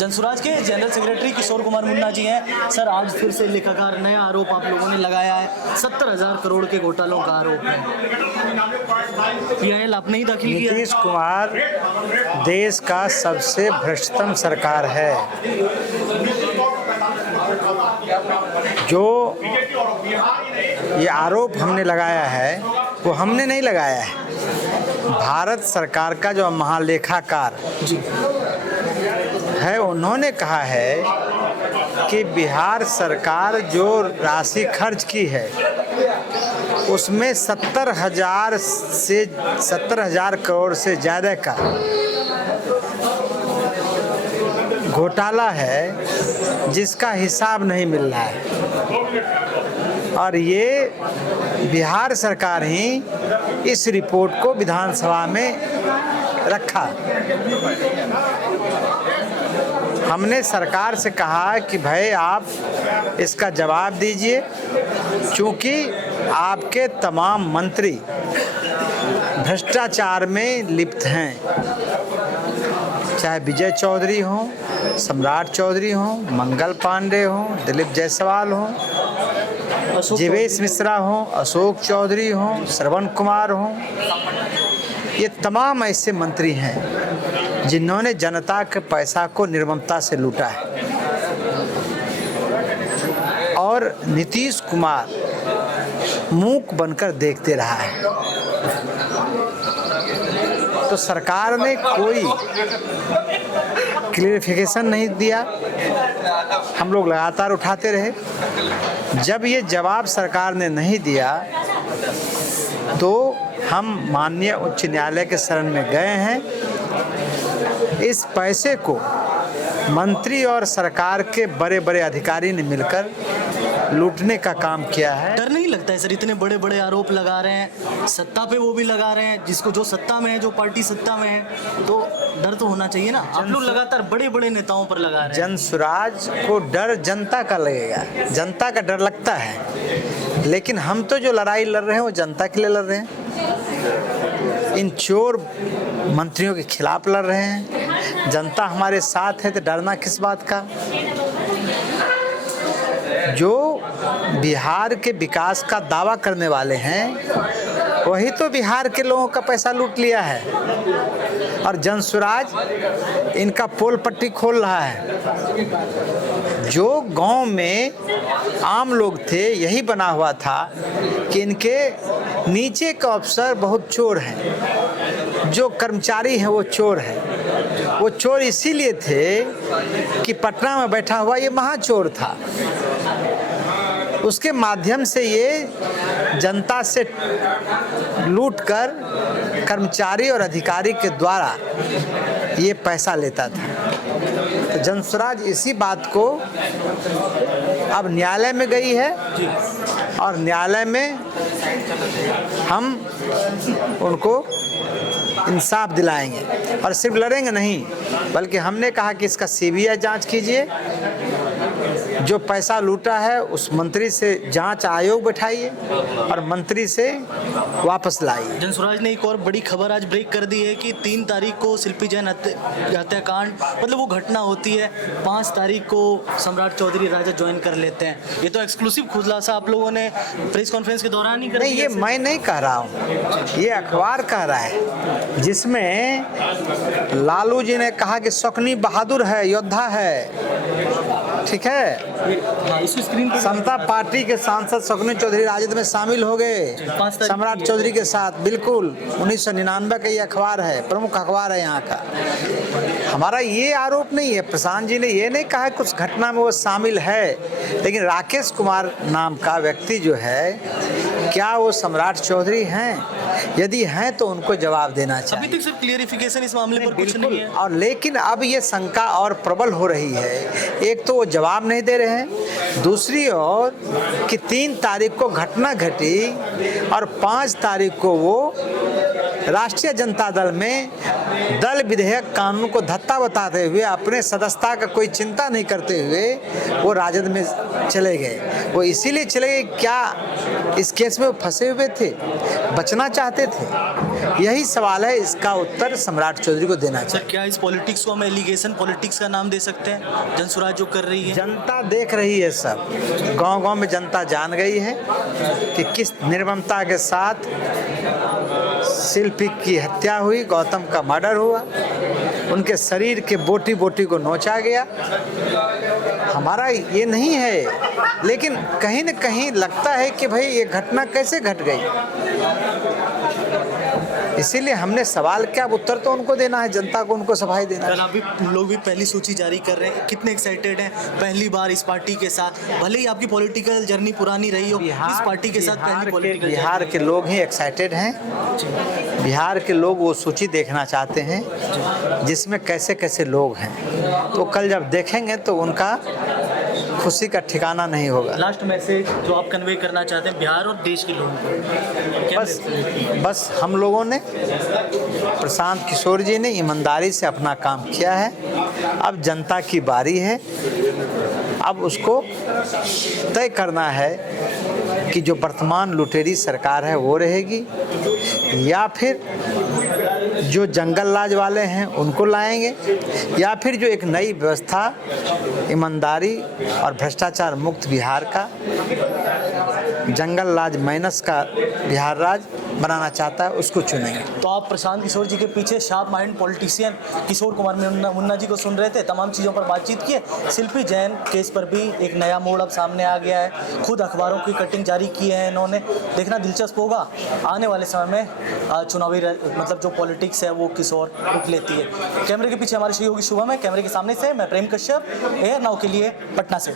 जनसुराज के general secretary Kishore Kumar Munna ji हैं। Sir, आज फिर से लेखाकार नया आरोप आप लोगों ने लगाया है। 70,000 करोड़ के घोटालों का आरोप है। पीआईएल आपने ही दाखिल किया। नीतीश कुमार देश का सबसे भ्रष्टतम सरकार है। जो ये आरोप हमने लगाया है वो हमने नहीं लगाया है, भारत सरकार का जो महालेखाकार है उन्होंने कहा है कि बिहार सरकार जो राशि खर्च की है उसमें 70,000 करोड़ से ज़्यादा का घोटाला है जिसका हिसाब नहीं मिल रहा है। और ये बिहार सरकार ही इस रिपोर्ट को विधानसभा में रखा। हमने सरकार से कहा कि भाई आप इसका जवाब दीजिए, क्योंकि आपके तमाम मंत्री भ्रष्टाचार में लिप्त हैं, चाहे विजय चौधरी हो, सम्राट चौधरी हो, मंगल पांडे हो, दिलीप जायसवाल हो, जीवेश मिश्रा हो, अशोक चौधरी हो, श्रवण कुमार हो। ये तमाम ऐसे मंत्री हैं जिन्होंने जनता के पैसा को निर्ममता से लूटा है। और नीतीश कुमार मूक बनकर देखते रहा है। तो सरकार ने कोई क्लियरिफिकेशन नहीं दिया। हम लोग लगातार उठाते रहे। जब ये जवाब सरकार ने नहीं दिया तो हम माननीय उच्च न्यायालय के शरण में गए हैं। इस पैसे को मंत्री और सरकार के बड़े बड़े अधिकारी ने मिलकर लूटने का काम किया है। डर नहीं लगता है सर, इतने बड़े बड़े आरोप लगा रहे हैं, सत्ता पे वो भी लगा रहे हैं, जिसको जो सत्ता में है, जो पार्टी सत्ता में है, तो डर तो होना चाहिए ना। आप लोग लगातार बड़े बड़े नेताओं पर लगा रहे हैं। जनसुराज को डर जनता का लगेगा, जनता का डर लगता है, लेकिन हम तो जो लड़ाई लड़ रहे हैं वो जनता के लिए लड़ रहे हैं। इन चोर मंत्रियों के खिलाफ लड़ रहे हैं। जनता हमारे साथ है तो डरना किस बात का। जो बिहार के विकास का दावा करने वाले हैं वही तो बिहार के लोगों का पैसा लूट लिया है। और जनसुराज इनका पोल पट्टी खोल रहा है। जो गांव में आम लोग थे यही बना हुआ था कि इनके नीचे का अफसर बहुत चोर हैं, जो कर्मचारी हैं वो चोर हैं। वो चोर इसीलिए थे कि पटना में बैठा हुआ ये महाचोर था। उसके माध्यम से ये जनता से लूटकर कर्मचारी और अधिकारी के द्वारा ये पैसा लेता था। तो जनसुराज इसी बात को अब न्यायालय में गई है और न्यायालय में हम उनको इंसाफ दिलाएंगे। और सिर्फ लड़ेंगे नहीं, बल्कि हमने कहा कि इसका सीबीआई जांच कीजिए। जो पैसा लूटा है उस मंत्री से जांच आयोग बैठाइए और मंत्री से वापस लाइए। जनसुराज ने एक और बड़ी खबर आज ब्रेक कर दी है कि 3 तारीख को शिल्पी जैन हत्याकांड, मतलब वो घटना होती है, 5 तारीख को सम्राट चौधरी राजा ज्वाइन कर लेते हैं। ये तो एक्सक्लूसिव खुलासा आप लोगों ने प्रेस कॉन्फ्रेंस के दौरान ही कर दिया। नहीं, ये मैं नहीं कह रहा हूँ, ये अखबार कह रहा है, जिसमें लालू जी ने कहा कि शौकनी बहादुर है, योद्धा है। ठीक है, समता पार्टी के सांसद शौकनी चौधरी राजद में शामिल हो गए सम्राट चौधरी के साथ। बिल्कुल 1999 का ये अखबार है, प्रमुख अखबार है यहाँ का। हमारा ये आरोप नहीं है, प्रशांत जी ने ये नहीं कहा कि उस घटना में वो शामिल है, लेकिन राकेश कुमार नाम का व्यक्ति जो है, क्या वो सम्राट चौधरी हैं? यदि हैं तो उनको जवाब देना चाहिए। अभी तक सिर्फ क्लियरिफिकेशन इस मामले पर कुछ नहीं है। और लेकिन अब ये शंका और प्रबल हो रही है। एक तो वो जवाब नहीं दे रहे हैं, दूसरी ओर कि 3 तारीख को घटना घटी और 5 तारीख को वो राष्ट्रीय जनता दल में दल विधेयक कानून को धत्ता बताते हुए, अपने सदस्यता का कोई चिंता नहीं करते हुए वो राजद में चले गए। वो इसीलिए चले गए, क्या इस केस में वो फंसे हुए थे, बचना चाहते थे? यही सवाल है, इसका उत्तर सम्राट चौधरी को देना सर चाहिए। क्या इस पॉलिटिक्स को हम एलिगेशन पॉलिटिक्स का नाम दे सकते हैं, जनसुराज जो कर रही है? जनता देख रही है, सब गांव-गांव में जनता जान गई है कि किस निर्ममता के साथ शिल्पी की हत्या हुई, गौतम का मर्डर हुआ, उनके शरीर के बोटी बोटी को नोचा गया। हमारा ये नहीं है, लेकिन कहीं न कहीं लगता है कि भाई ये घटना कैसे घट गई। इसीलिए हमने सवाल क्या, अब उत्तर तो उनको देना है, जनता को उनको सफाई देना है। कल अभी लोग भी पहली सूची जारी कर रहे हैं, कितने एक्साइटेड हैं पहली बार इस पार्टी के साथ? भले ही आपकी पॉलिटिकल जर्नी पुरानी रही हो, इस पार्टी के साथ पहली पॉलिटिकल बिहार के लोग ही एक्साइटेड हैं। बिहार के लोग वो सूची देखना चाहते हैं जिसमें कैसे कैसे लोग हैं, तो कल जब देखेंगे तो उनका खुशी का ठिकाना नहीं होगा। लास्ट मैसेज जो आप कन्वे करना चाहते हैं बिहार और देश के लोगों को, क्या बस हम लोगों ने, प्रशांत किशोर जी ने ईमानदारी से अपना काम किया है। अब जनता की बारी है, अब उसको तय करना है कि जो वर्तमान लुटेरी सरकार है वो रहेगी या फिर जो जंगल राज वाले हैं उनको लाएंगे, या फिर जो एक नई व्यवस्था ईमानदारी और भ्रष्टाचार मुक्त बिहार का, जंगल राज माइनस का बिहार राज बनाना चाहता है, उसको चुनेंगे। तो आप प्रशांत किशोर जी के पीछे sharp mind politician Kishore Kumar Munna ji को सुन रहे थे, तमाम चीज़ों पर बातचीत किए। शिल्पी जैन केस पर भी एक नया मोड़ अब सामने आ गया है, खुद अखबारों की कटिंग जारी की है इन्होंने। देखना दिलचस्प होगा आने वाले समय में चुनावी मतलब जो पॉलिटिक्स है वो किस ओर रुख लेती है। कैमरे के पीछे हमारे सहयोगी शुभम है, कैमरे के सामने से मैं प्रेम कश्यप, एयर नाउ के लिए पटना से।